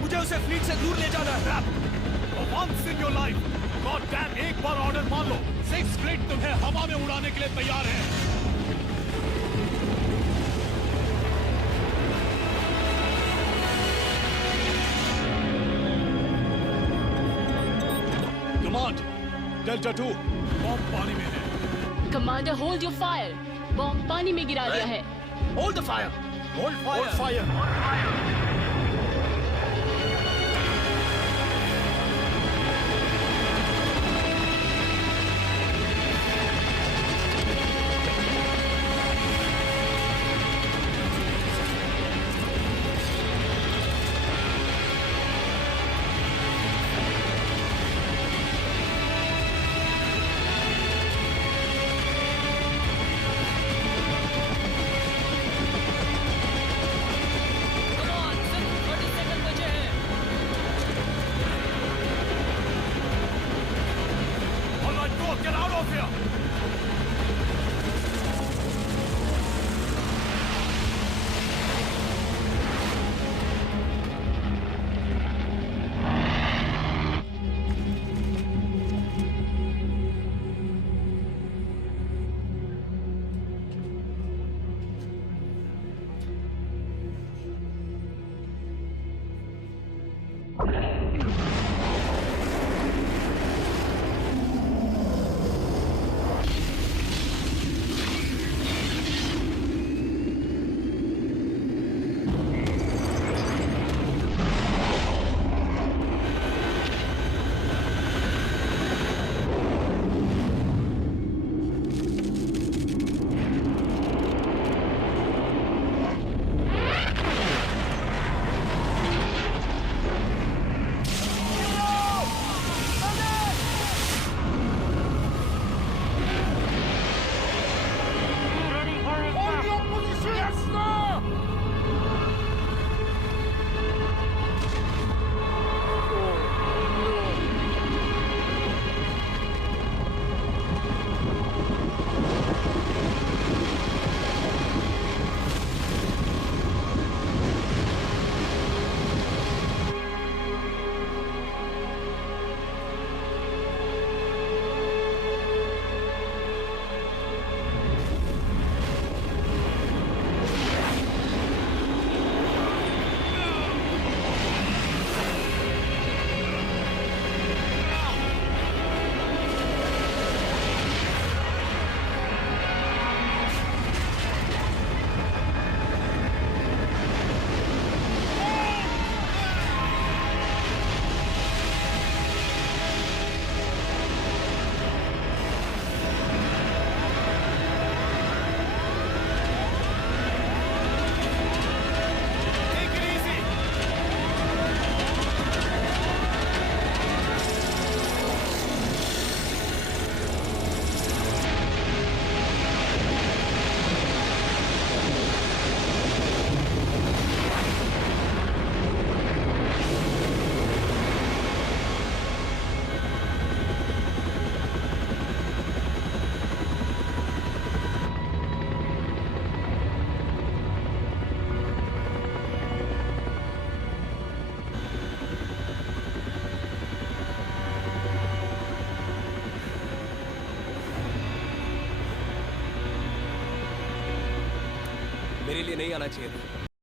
मुझे उसे फ्लीट से दूर ले जाना है। Once in your life, God damn, एक बार ऑर्डर मान लो। 6 फ्लीट तुम्हें हवा में उड़ाने के लिए तैयार है। कमांड, डेल्टा 2 बॉम्ब पानी में है। Commander hold your fire, bomb पानी में गिरा दिया है। Hold the fire. Hold fire. Get out of here! मेरे लिए नहीं आना चाहिए था।